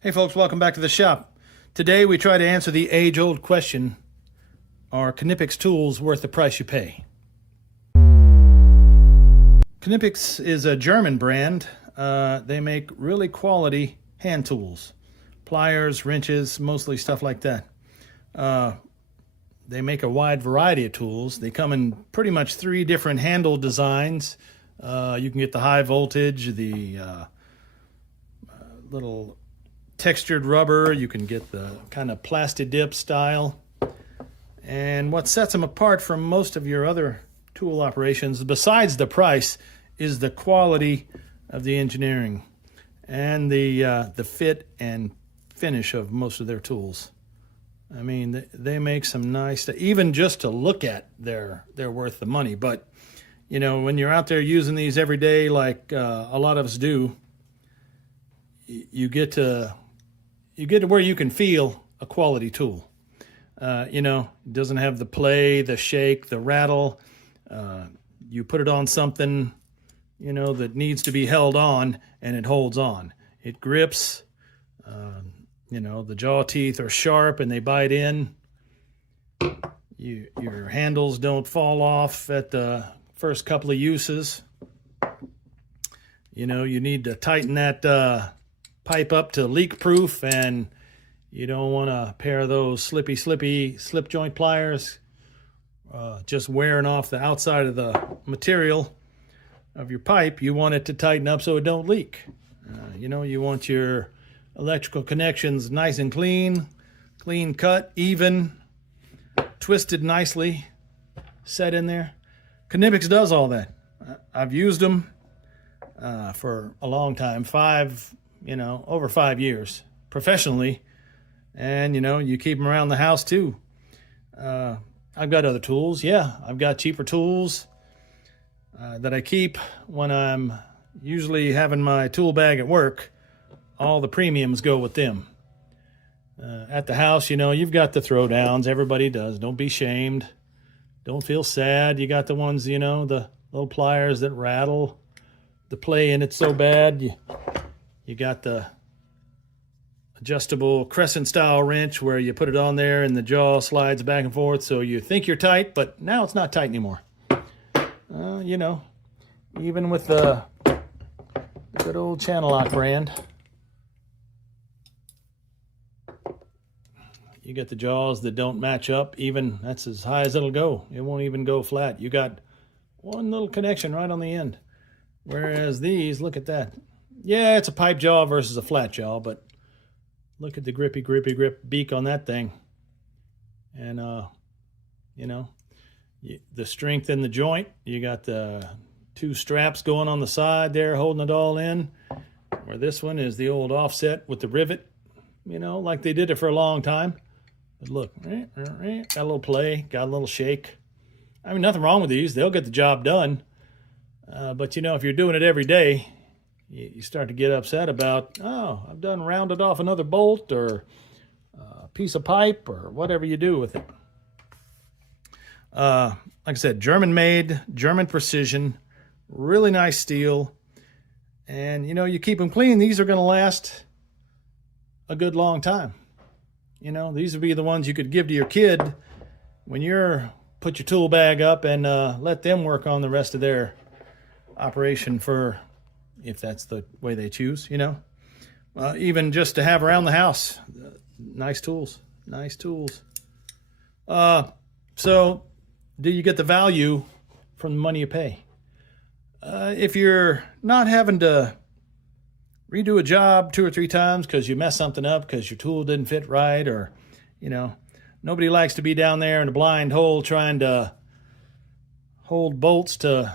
Hey folks, welcome back to the shop. Today we try to answer the age-old question, are Knipex tools worth the price you pay? Knipex is a German brand. They make really quality hand tools. Pliers, wrenches, mostly stuff like that. They make a wide variety of tools. They come in pretty much 3 different handle designs. You can get the high voltage, the little textured rubber, you can get the kind of plastic dip style. And what sets them apart from most of your other tool operations, besides the price, is the quality of the engineering and the fit and finish of most of their tools. I mean, they make some nice, even just to look at, they're worth the money. But you know, when you're out there using these every day, like a lot of us do, you get to where you can feel a quality tool. You know, it doesn't have the play, the shake, the rattle. You put it on something, you know, that needs to be held on, and it holds on. It grips. You know, the jaw teeth are sharp and they bite in. Your handles don't fall off at the first couple of uses. You know, you need to tighten that pipe up to leak proof, and you don't want a pair of those slippy slip joint pliers just wearing off the outside of the material of your pipe. You want it to tighten up so it don't leak. You know, you want your electrical connections nice and clean cut, even, twisted nicely, set in there. Knipex does all that. I've used them for a long time, over 5 years professionally, and you know, you keep them around the house too. I've got other tools. Yeah, I've got cheaper tools that I keep when I'm usually having my tool bag at work. All the premiums go with them. At the house, you know, you've got the throwdowns. Everybody does. Don't be shamed. Don't feel sad. You got the ones, you know, the little pliers that rattle. The play in it so bad. You got the adjustable crescent style wrench where you put it on there and the jaw slides back and forth, so you think you're tight, but now it's not tight anymore. You know, even with the good old Channel Lock brand, you get the jaws that don't match up. Even that's as high as it'll go. It won't even go flat. You got one little connection right on the end. Whereas these, look at that. Yeah, it's a pipe jaw versus a flat jaw, but look at the grippy grip beak on that thing. And, you know, the strength in the joint. You got the 2 straps going on the side there holding it all in. Where this one is the old offset with the rivet, you know, like they did it for a long time. But look, got a little play, got a little shake. I mean, nothing wrong with these. They'll get the job done. But, you know, if you're doing it every day, you start to get upset about, oh, I've done rounded off another bolt or a piece of pipe or whatever you do with it. Like I said, German made, German precision, really nice steel. And, you know, you keep them clean, these are going to last a good long time. You know, these would be the ones you could give to your kid when you're put your tool bag up and let them work on the rest of their operation, for if that's the way they choose, you know. Even just to have around the house. Nice tools. So do you get the value from the money you pay? If you're not having to redo a job 2 or 3 times because you messed something up because your tool didn't fit right, or, you know, nobody likes to be down there in a blind hole trying to hold bolts to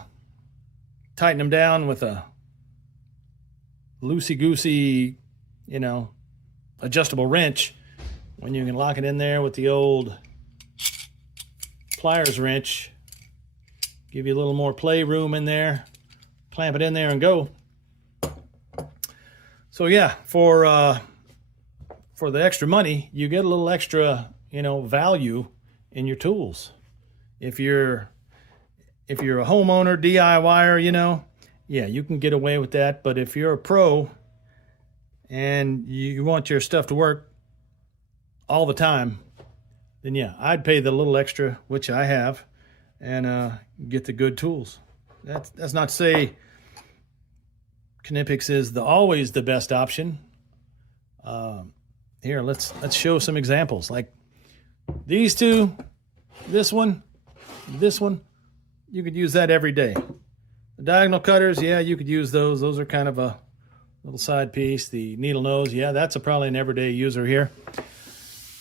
tighten them down with a loosey-goosey, you know, adjustable wrench, when you can lock it in there with the old pliers wrench. Give you a little more play room in there, clamp it in there and go. So yeah, for the extra money, you get a little extra, you know, value in your tools. If you're a homeowner, DIYer, you know, yeah, you can get away with that. But if you're a pro, and you want your stuff to work all the time, then yeah, I'd pay the little extra, which I have, and get the good tools. That's not to say Knipex is always the best option. Here, let's show some examples. Like these two, this one, you could use that every day. The diagonal cutters, yeah, you could use those. Those are kind of a little side piece. The needle nose, yeah, that's probably an everyday user here.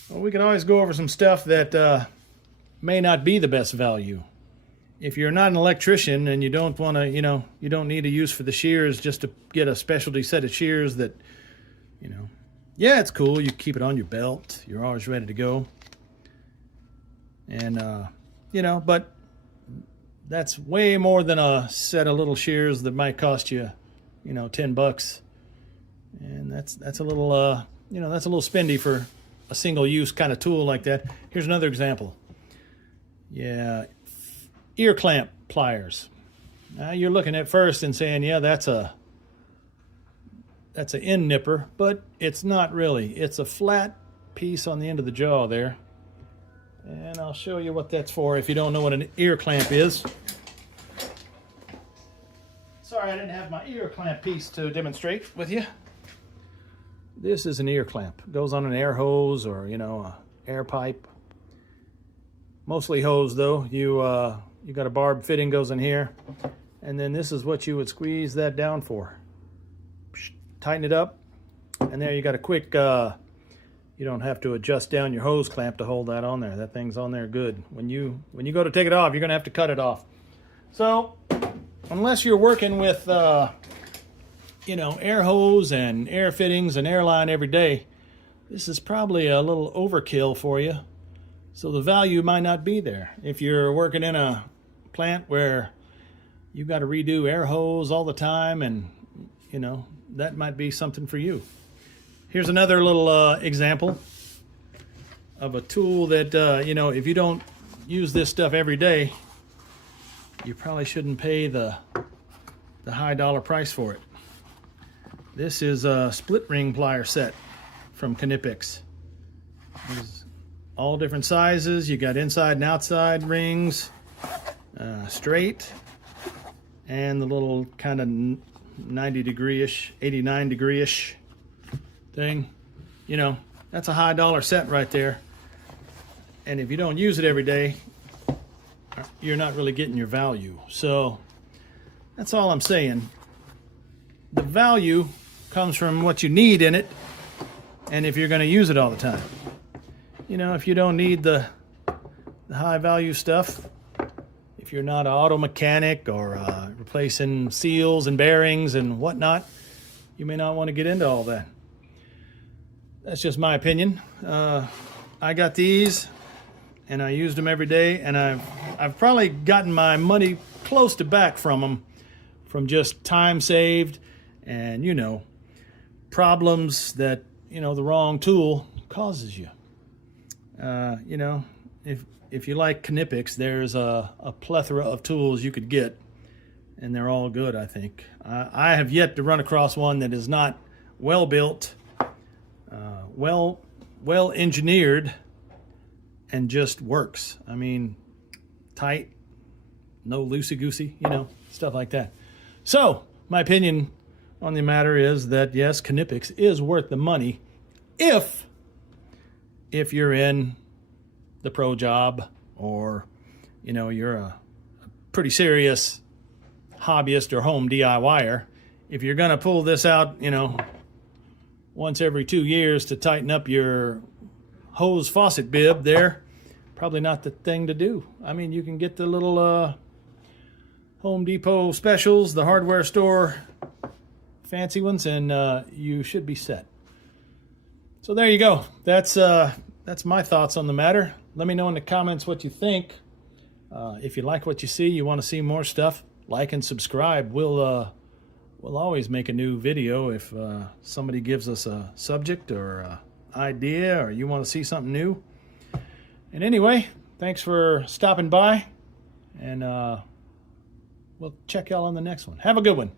Well, we can always go over some stuff that may not be the best value. If you're not an electrician and you don't want to, you don't need to use for the shears just to get a specialty set of shears that, yeah, it's cool. You keep it on your belt. You're always ready to go. And, but that's way more than a set of little shears that might cost you, $10. And that's a little, that's a little spendy for a single use kind of tool like that. Here's another example. Yeah, ear clamp pliers. Now you're looking at first and saying, yeah, that's an end nipper, but it's not really. It's a flat piece on the end of the jaw there. And I'll show you what that's for if you don't know what an ear clamp is. Sorry, I didn't have my ear clamp piece to demonstrate with you. This is an ear clamp. It goes on an air hose or, a air pipe. Mostly hose though. You got a barb fitting goes in here. And then this is what you would squeeze that down for. Tighten it up. And there you got a quick, you don't have to adjust down your hose clamp to hold that on there. That thing's on there good. When you go to take it off, you're gonna have to cut it off. So unless you're working with air hose and air fittings and airline every day, this is probably a little overkill for you. So the value might not be there. If you're working in a plant where you've got to redo air hose all the time, and that might be something for you. Here's another little example of a tool that if you don't use this stuff every day, you probably shouldn't pay the high dollar price for it. This is a split ring plier set from Knipex. There's all different sizes. You got inside and outside rings, straight, and the little kind of 90 degree-ish, 89 degree-ish thing. That's a high dollar set right there. And if you don't use it every day, you're not really getting your value. So that's all I'm saying. The value comes from what you need in it, and if you're going to use it all the time. If you don't need the high value stuff, if you're not an auto mechanic or replacing seals and bearings and whatnot, you may not want to get into all that. That's just my opinion. I got these and I used them every day, and I've probably gotten my money close to back from them, from just time saved and problems that the wrong tool causes you. If you like Knipex, there's a plethora of tools you could get, and they're all good, I think. I have yet to run across one that is not well built, well engineered, and just works. I mean, tight, no loosey-goosey, stuff like that. So my opinion on the matter is that yes, Knipex is worth the money if you're in the pro job, or you're a pretty serious hobbyist or home DIYer. If you're gonna pull this out once every 2 years to tighten up your hose faucet bib there, probably not the thing to do. I mean, you can get the little Home Depot specials, the hardware store fancy ones, and you should be set. So there you go. That's my thoughts on the matter. Let me know in the comments what you think. If you like what you see, you want to see more stuff, like and subscribe. We'll always make a new video if somebody gives us a subject or a idea, or you want to see something new. And anyway, thanks for stopping by, and we'll check y'all on the next one. Have a good one.